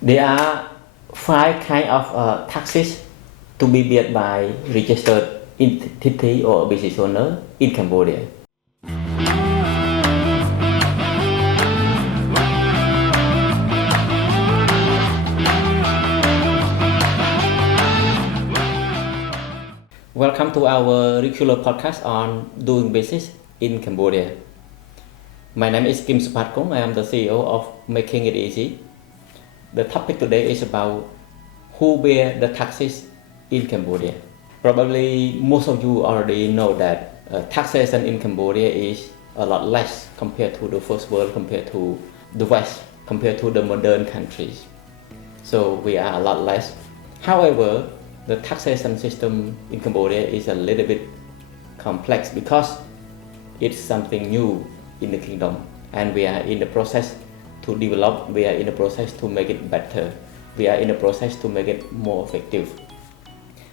There are five kinds of taxes to be paid by registered entity or business owner in Cambodia. Welcome to our regular podcast on doing business in Cambodia. My name is Kim Supatkong. I am the CEO of Making It Easy. The topic today is about who bear the taxes in Cambodia. Probably most of you already know that taxation in Cambodia is a lot less compared to the first world, compared to the West, compared to the modern countries. So we are a lot less. However, the taxation system in Cambodia is a little bit complex because it's something new in the kingdom, and we are in the process to develop, we are in the process to make it better, we are in the process to make it more effective.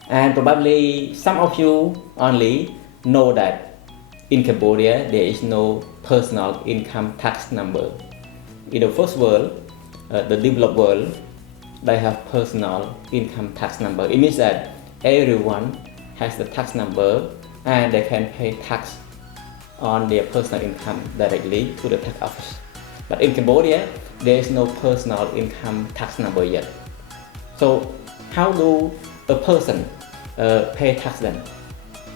And probably some of you only know that in Cambodia there is no personal income tax number. In the first world, the developed world, they have personal income tax number. It means that everyone has the tax number and they can pay tax on their personal income directly to the tax office. But in Cambodia, there is no personal income tax number yet. So how do a person pay tax then?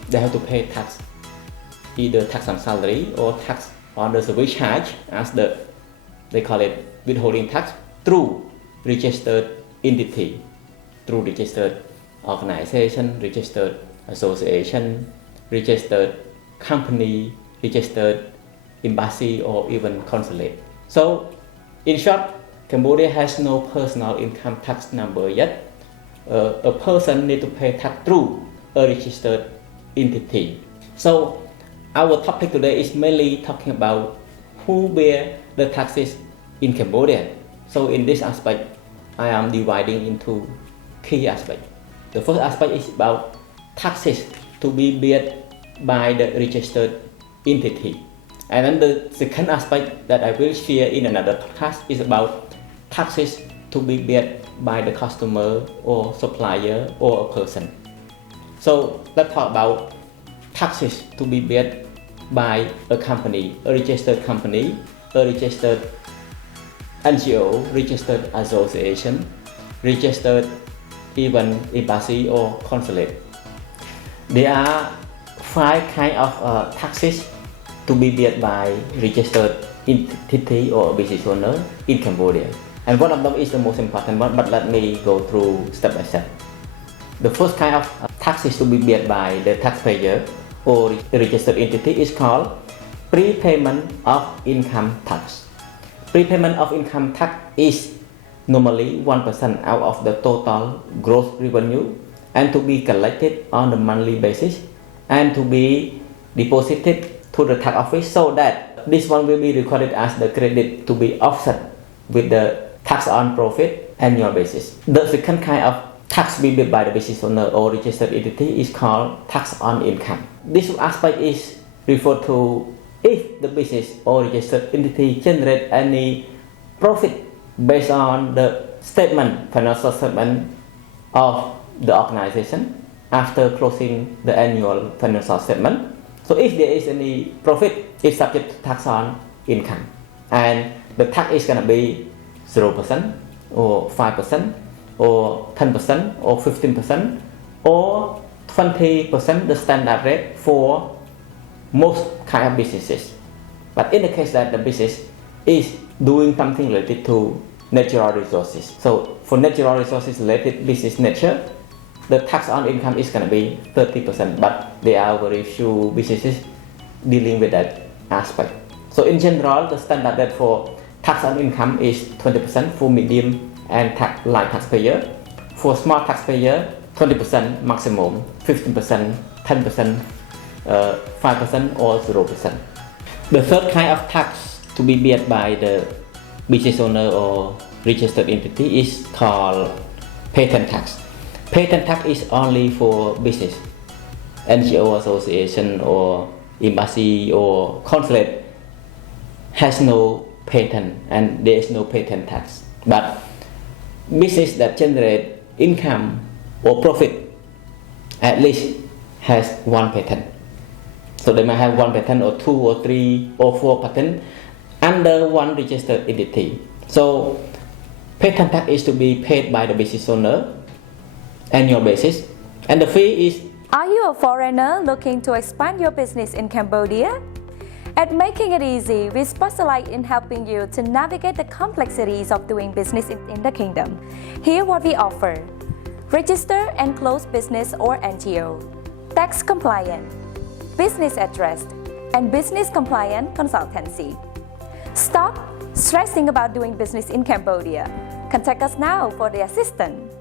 They have to pay tax, either tax on salary or tax on the service charge, as they call it withholding tax, through registered entity, through registered organization, registered association, registered company, registered embassy, or even consulate. So in short, Cambodia has no personal income tax number yet. A person need to pay tax through a registered entity. So our topic today is mainly talking about who bear the taxes in Cambodia. So in this aspect, I am dividing into key aspects. The first aspect is about taxes to be paid by the registered entity. And then the second aspect that I will share in another podcast is about taxes to be paid by the customer or supplier or a person. So let's talk about taxes to be paid by a company, a registered company, a registered NGO, registered association, registered even embassy or consulate. There are five kinds of taxes to be paid by registered entity or business owner in Cambodia. And one of them is the most important one, but let me go through step by step. The first kind of taxes to be paid by the taxpayer or the registered entity is called prepayment of income tax. Prepayment of income tax is normally 1% out of the total gross revenue and to be collected on a monthly basis and to be deposited to the tax office, so that this one will be recorded as the credit to be offset with the tax on profit annual basis. The second kind of tax to be paid by the business owner or registered entity is called tax on income. This aspect is referred to if the business or registered entity generate any profit based on the financial statement of the organization after closing the annual financial statement. So if there is any profit, it's subject to tax on income, and the tax is going to be 0% or 5% or 10% or 15% or 20%, the standard rate for most kind of businesses. But in the case that the business is doing something related to natural resources, so for natural resources related business nature, the tax on income is going to be 30%, but there are very few businesses dealing with that aspect. So in general, the standard rate for tax on income is 20% for medium and large taxpayer. For small taxpayer, 20% maximum, 15%, 10%, 5% or 0%. The third kind of tax to be paid by the business owner or registered entity is called patent tax. Patent tax is only for business, NGO association or embassy or consulate has no patent and there is no patent tax. But business that generate income or profit at least has one patent. So they might have one patent or two or three or four patents under one registered entity. So patent tax is to be paid by the business owner annual basis, and the fee is. Are you a foreigner looking to expand your business in Cambodia? At Making It Easy, we specialize in helping you to navigate the complexities of doing business in the kingdom. Here what we offer: register and close business or NGO, tax compliant, business address, and business compliant consultancy. Stop stressing about doing business in Cambodia. Contact us now for the assistance.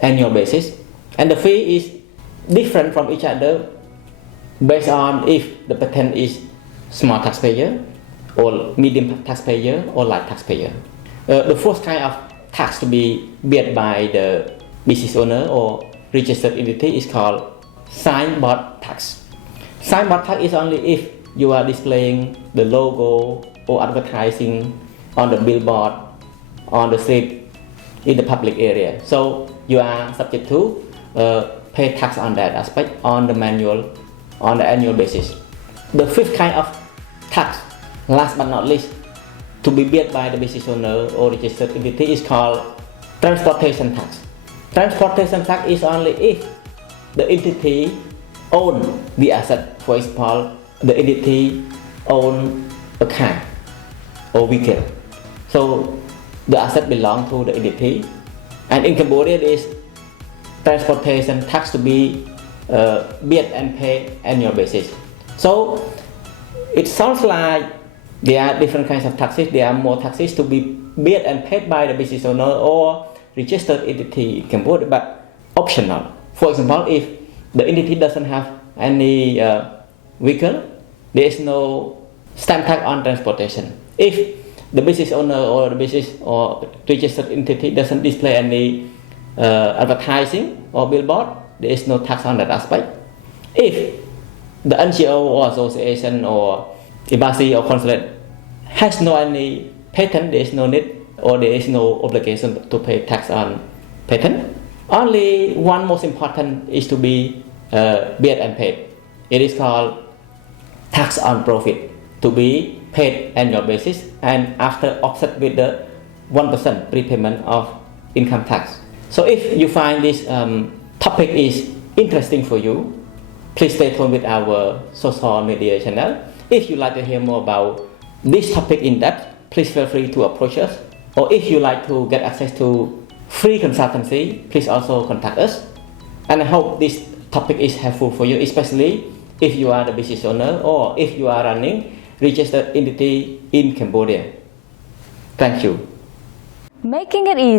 Annual basis, and the fee is different from each other based on if the patent is small taxpayer or medium taxpayer or light taxpayer. The first kind of tax to be paid by the business owner or registered entity is called signboard tax. Signboard tax is only if you are displaying the logo or advertising on the billboard on the street in the public area. So you are subject to pay tax on that aspect on the annual basis. The fifth kind of tax, last but not least, to be paid by the business owner or registered entity is called transportation tax. Transportation tax is only if the entity own the asset. For example, the entity own a car or vehicle. So the asset belong to the entity, and in Cambodia there is transportation tax to be paid and paid annual basis. So it sounds like there are different kinds of taxes. There are more taxes to be paid and paid by the business owner or registered entity in Cambodia, but optional. For example, if the entity doesn't have any vehicle, there is no stamp tax on transportation. If the business owner or the business or registered entity doesn't display any advertising or billboard, there is no tax on that aspect. If the NGO or association or embassy or consulate has no any patent, there is no need or there is no obligation to pay tax on patent. Only one most important is to be paid and paid. It is called tax on profit, to be paid annual basis and after offset with the 1% prepayment of income tax. So if you find this topic is interesting for you, please stay tuned with our social media channel. If you'd like to hear more about this topic in depth, please feel free to approach us. Or if you like to get access to free consultancy, please also contact us. And I hope this topic is helpful for you, especially if you are the business owner or if you are running registered entity in Cambodia. Thank you. Making it easy.